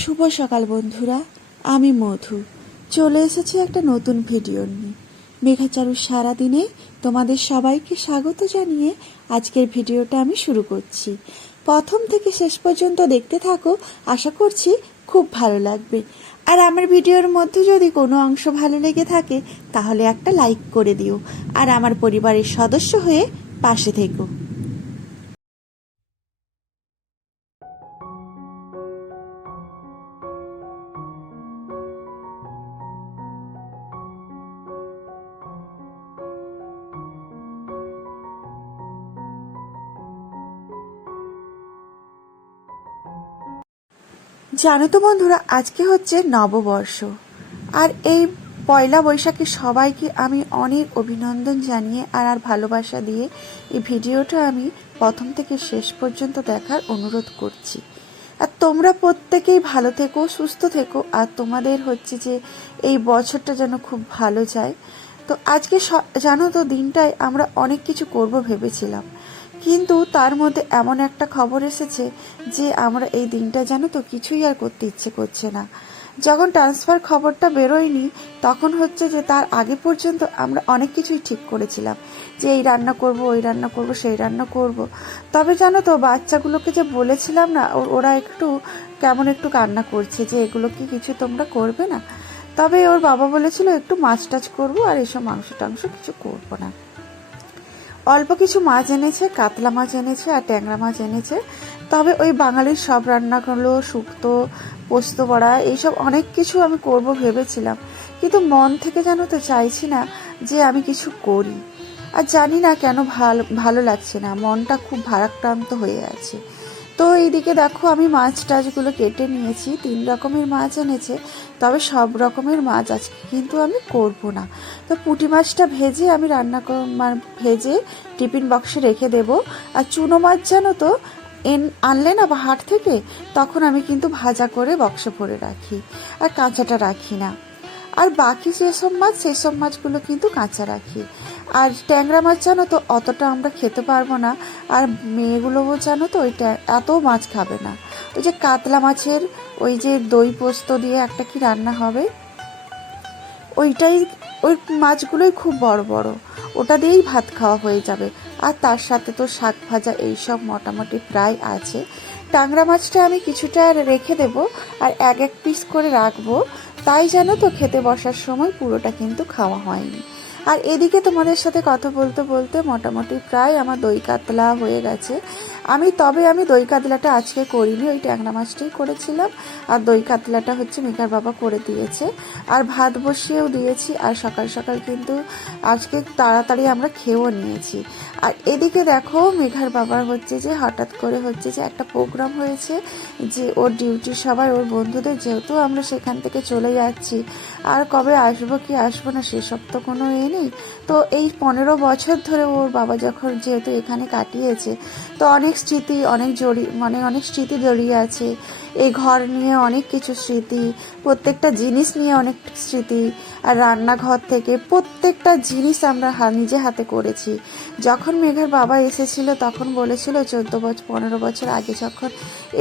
শুভ সকাল বন্ধুরা, আমি মধু চলে এসেছি একটা নতুন ভিডিও নিয়ে। মেঘাচারুর সারাদিনে তোমাদের সবাইকে স্বাগত জানিয়ে আজকের ভিডিওটা আমি শুরু করছি। প্রথম থেকে শেষ পর্যন্ত দেখতে থাকো, আশা করছি খুব ভালো লাগবে। আর আমার ভিডিওর মধ্যে যদি কোনো অংশ ভালো লেগে থাকে তাহলে একটা লাইক করে দিও, আর আমার পরিবারের সদস্য হয়ে পাশে থেকো। জানো তো বন্ধুরা, আজকে হচ্ছে নববর্ষ। আর এই পয়লা বৈশাখে সবাইকে আমি অনেক অভিনন্দন জানিয়ে আর ভালোবাসা দিয়ে এই ভিডিওটা আমি প্রথম থেকে শেষ পর্যন্ত দেখার অনুরোধ করছি। আর তোমরা প্রত্যেকেই ভালো থেকো, সুস্থ থেকো, আর তোমাদের হচ্ছে যে এই বছরটা যেন খুব ভালো যায়। তো আজকে জানো তো, দিনটায় আমরা অনেক কিছু করব ভেবেছিলাম, কিন্তু তার মধ্যে এমন একটা খবর এসেছে যে আমরা এই দিনটা জানো তো কিছুই আর করতে ইচ্ছে করছে না। যখন ট্রান্সফার খবরটা বেরোয়নি তখন হচ্ছে যে তার আগে পর্যন্ত আমরা অনেক কিছুই ঠিক করেছিলাম, যে এই রান্না করব, ওই রান্না করব, সেই রান্না করব। তবে জানো তো, বাচ্চাগুলোকে যে বলেছিলাম না, ওরা একটু কেমন একটু কান্না করছে যে এগুলো কি কিছু তোমরা করবে না। তবে ওর বাবা বলেছিল একটু মাছ টাছ করবো, আর এসব মাংস টাংস কিছু করবো না। অল্প কিছু মাছ এনেছে, কাতলা মাছ এনেছে আর ট্যাংরা মাছ এনেছে। তবে ওই বাঙালির সব রান্নাগুলো, শুক্তো, পোস্ত বড়া, এইসব অনেক কিছু আমি করব ভেবেছিলাম, কিন্তু মন থেকে জানো তো চাইছি না যে আমি কিছু করি। আর জানি না কেন ভালো লাগছে না, মনটা খুব ভারাক্রান্ত হয়ে আছে। তো এইদিকে দেখো, আমি মাছ টাছগুলো কেটে নিয়েছি, 3 রকমের মাছ এনেছে। তবে সব রকমের মাছ আজকে কিন্তু আমি করব না। তো পুঁটি মাছটা ভেজে আমি ভেজে টিফিন বক্সে রেখে দেব। আর চুনো মাছ জানো তো আনলে না বা হাট থেকে, তখন আমি কিন্তু ভাজা করে বক্সে ভরে রাখি, আর কাঁচাটা রাখি না। আর বাকি যেসব মাছ, সেসব মাছগুলো কিন্তু কাঁচা রাখি। আর ট্যাংরা মাছ জানো তো অতটা আমরা খেতে পারবো না, আর মেয়েগুলোও জানো তো ওইটা এত মাছ খাবে না। ওই যে কাতলা মাছের ওই যে দই পোস্ত দিয়ে একটা কি রান্না হবে, ওইটাই, ওই মাছগুলোই খুব বড় বড়, ওটা দিয়েই ভাত খাওয়া হয়ে যাবে। আর তার সাথে তো শাক ভাজা এইসব মোটামুটি প্রায় আছে। ট্যাংরা মাছটা আমি কিছুটা রেখে দেব, আর এক পিস করে রাখবো। তাই জানো তো, খেতে বসার সময় পুরোটা কিন্তু খাওয়া হয়নি। আর এদিকে তোমাদের সাথে কথা বলতে বলতে মোটামুটি প্রায় আমার দই কাতলা হয়ে গেছে। আমি দই কাতলাটা আজকে করিনি, ওই ট্যাংরা মাছটাই করেছিলাম। আর দই কাতলাটা হচ্ছে মেঘার বাবা করে দিয়েছে, আর ভাত বসিয়েও দিয়েছি। আর সকাল সকাল কিন্তু আজকে তাড়াতাড়ি আমরা খেয়েও নিয়েছি। আর এদিকে দেখো, মেঘার বাবার হচ্ছে যে হঠাৎ করে হচ্ছে যে একটা প্রোগ্রাম হয়েছে, যে ওর ডিউটি সবাই, ওর বন্ধুদের, যেহেতু আমরা সেখান থেকে চলে যাচ্ছি, আর কবে আসবো কি আসবো না সেসব তো কোনো নেই। তো এই 15 বছর ধরে ওর বাবা যখন যেহেতু এখানে কাটিয়েছে, তো অনেক স্মৃতি, অনেক স্মৃতি জড়িয়ে আছে। এই ঘর নিয়ে অনেক কিছু স্মৃতি, প্রত্যেকটা জিনিস নিয়ে অনেক স্মৃতি। আর রান্নাঘর থেকে প্রত্যেকটা জিনিস আমরা নিজে হাতে করেছি। যখন মেঘার বাবা এসেছিল তখন বলেছিল 15 বছর আগে যখন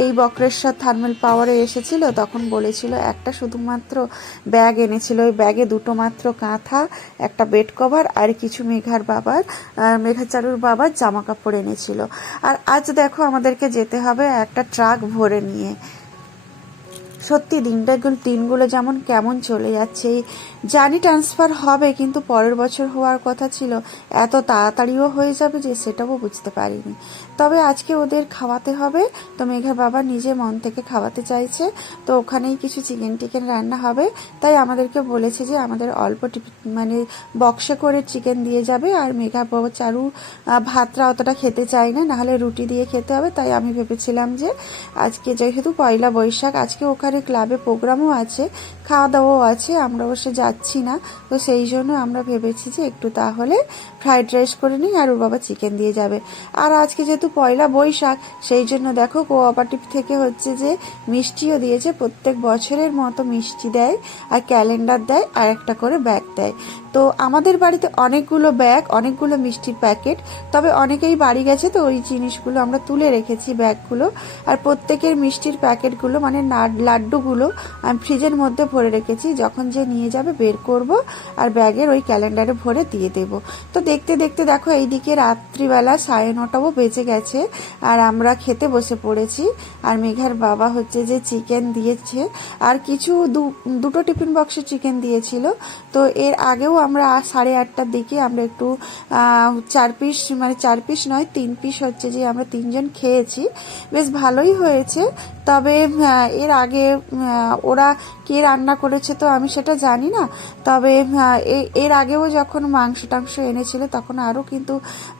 এই বক্রেশ্বর থার্মাল পাওয়ারে এসেছিল, তখন বলেছিল একটা শুধুমাত্র ব্যাগ এনেছিল, ওই ব্যাগে 2টো মাত্র কাঁথা, একটা বেড কভার, আর কিছু মেঘাচারুর বাবার জামা কাপড় এনেছিল। আর আজ দেখো আমাদেরকে যেতে হবে একটা ট্রাক ভরে নিয়ে। সত্যি দিনগুলো যেমন কেমন চলে যাচ্ছে। জানি ট্রান্সফার হবে, কিন্তু পরের বছর হওয়ার কথা ছিল, এত তাড়াতাড়িও হয়ে যাবে যে সেটাও বুঝতে পারিনি। তবে আজকে ওদের খাওয়াতে হবে, তো মেঘার বাবা নিজে মন থেকে খাওয়াতে চাইছে। তো ওখানেই কিছু চিকেন রান্না হবে। তাই আমাদেরকে বলেছে যে আমাদের অল্প বক্সে করে চিকেন দিয়ে যাবে। আর মেঘা বাবা চারু ভাতটা অতটা খেতে চায় না, নাহলে রুটি দিয়ে খেতে হবে। তাই আমি ভেবেছিলাম যে আজকে যেহেতু পয়লা বৈশাখ, আজকে ওখানে ক্লাবে প্রোগ্রামও আছে, খাওয়া দাওয়াও আছে, আমরা অবশ্য যাচ্ছি না। তো সেই জন্য আমরা ভেবেছি যে একটু তাহলে ফ্রাইড রাইস করে নিই, আর ওর বাবা চিকেন দিয়ে যাবে। আর আজকে যেহেতু পয়লা বৈশাখ, সেই জন্য দেখো কোঅপারেটিভ থেকে হচ্ছে যে মিষ্টিও দিয়েছে, প্রত্যেক বছরের মতো মিষ্টি দেয়, আর ক্যালেন্ডার দেয়, আর একটা করে ব্যাগ দেয়। তো আমাদের বাড়িতে অনেকগুলো ব্যাগ, অনেকগুলো মিষ্টির প্যাকেট। তবে অনেকেই বাড়ি গেছে, তো ওই জিনিসগুলো আমরা তুলে রেখেছি ব্যাগগুলো। আর প্রত্যেকের মিষ্টির প্যাকেটগুলো, মানে লাড্ডু লাড্ডুগুলো আমি ফ্রিজের মধ্যে ভরে রেখেছি, যখন যে নিয়ে যাবে বের করব আর ব্যাগের ওই ক্যালেন্ডারে ভরে দিয়ে দেব। তো দেখতে দেখতে দেখো এইদিকে রাত্রিবেলা 9:30টাও বেজে গেছে আর আমরা খেতে বসে পড়েছি। আর মেঘার বাবা হচ্ছে যে চিকেন দিয়েছে আর কিছু দুটো টিফিন বক্সে চিকেন দিয়েছিল। তো এর আগেও আমরা 8:30টার দিকে আমরা একটু 4 পিস, মানে 4 পিস নয় 3 পিস হচ্ছে যে আমরা 3জন খেয়েছি, বেশ ভালোই হয়েছে। তবে এর আগে ওরা কে রান্না করেছে তো আমি সেটা জানি না। তবে এর আগেও যখন মাংস টাংস এনেছিল তখন আরও কিন্তু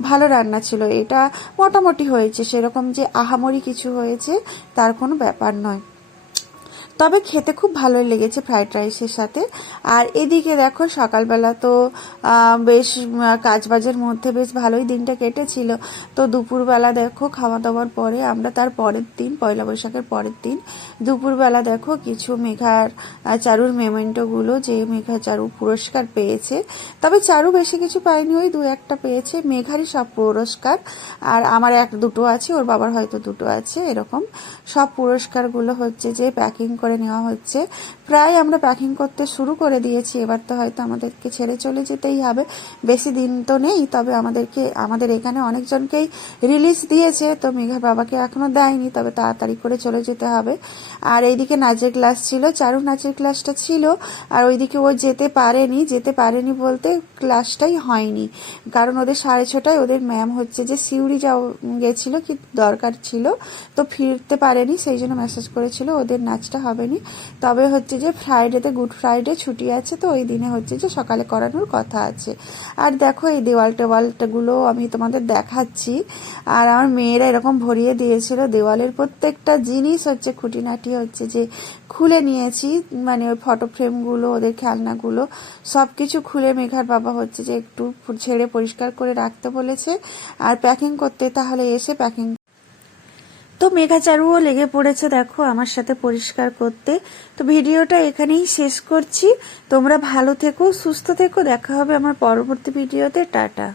ভালো রান্না ছিল। এটা মোটামুটি হয়েছে, সেরকম যে আহামরি কিছু হয়েছে তার কোনো ব্যাপার নয়। তবে খেতে খুব ভালোই লেগেছে ফ্রাইড রাইসের সাথে। আর এদিকে দেখো সকালবেলা তো বেশ কাজবাজের মধ্যে বেশ ভালোই দিনটা কেটেছিল। তো দুপুরবেলা দেখো খাওয়া দাওয়ার পরে আমরা তার পরের দিন, পয়লা বৈশাখের পরের দিন দুপুরবেলা দেখো কিছু মেঘার চারুর মেমেন্টোগুলো, যে মেঘা চারু পুরস্কার পেয়েছে, তবে চারু বেশি কিছু পায়নি, ওই 2-1টা পেয়েছে। মেঘারই সব পুরস্কার, আর আমার 1-2টো আছে, ওর বাবার হয়তো 2টো আছে, এরকম সব পুরস্কারগুলো হচ্ছে যে প্যাকিং করে নেওয়া হচ্ছে। প্রায় আমরা প্যাকিং করতে শুরু করে দিয়েছি, এবার তো হয়তো আমাদেরকে ছেড়ে চলে যেতেই হবে, বেশি দিন তো নেই। তবে আমাদের এখানে অনেকজনকেই রিলিজ দিয়েছে, তো মেঘার বাবাকে এখনো দেয়নি, তবে তাড়াতাড়ি করে চলে যেতে হবে। আর এইদিকে নাচের ক্লাস ছিল, চারু নাচের ক্লাসটা ছিল, আর ওইদিকে ও যেতে পারেনি বলতে ক্লাসটাই হয়নি, কারণ ওদের 6:30টায় ওদের ম্যাম হচ্ছে যে সিউড়ি গেছিল, কি দরকার ছিল, তো ফিরতে পারেনি, সেই জন্য মেসেজ করেছিল ওদের নাচটা হবে নি। তবে হচ্ছে যে ফ্রাইডেতে, গুড ফ্রাইডে ছুটি আছে, তো ওই দিনে হচ্ছে যে সকালে করানোর কথা আছে। আর দেখো এই দেওয়ালগুলো আমি তোমাদের দেখাচ্ছি। আর আমার মেয়েরা এরকম ভরিয়ে দিয়েছিল, দেওয়ালের প্রত্যেকটা জিনিস হচ্ছে খুঁটিনাটি হচ্ছে যে খুলে নিয়েছি, মানে ওই ফটো ফ্রেমগুলো, ওদের খেলনাগুলো সব কিছু খুলে মেঘার বাবা হচ্ছে যে একটু ছেড়ে পরিষ্কার করে রাখতে বলেছে আর প্যাকিং করতে, তাহলে এসে প্যাকিং। তো মেঘাচারুও লেগে পড়েছে দেখো আমার সাথে পরিষ্কার করতে। তো ভিডিওটা এখানেই শেষ করছি, তোমরা ভালো থেকো, সুস্থ থেকো, দেখা হবে আমার পরবর্তী ভিডিওতে। টাটা।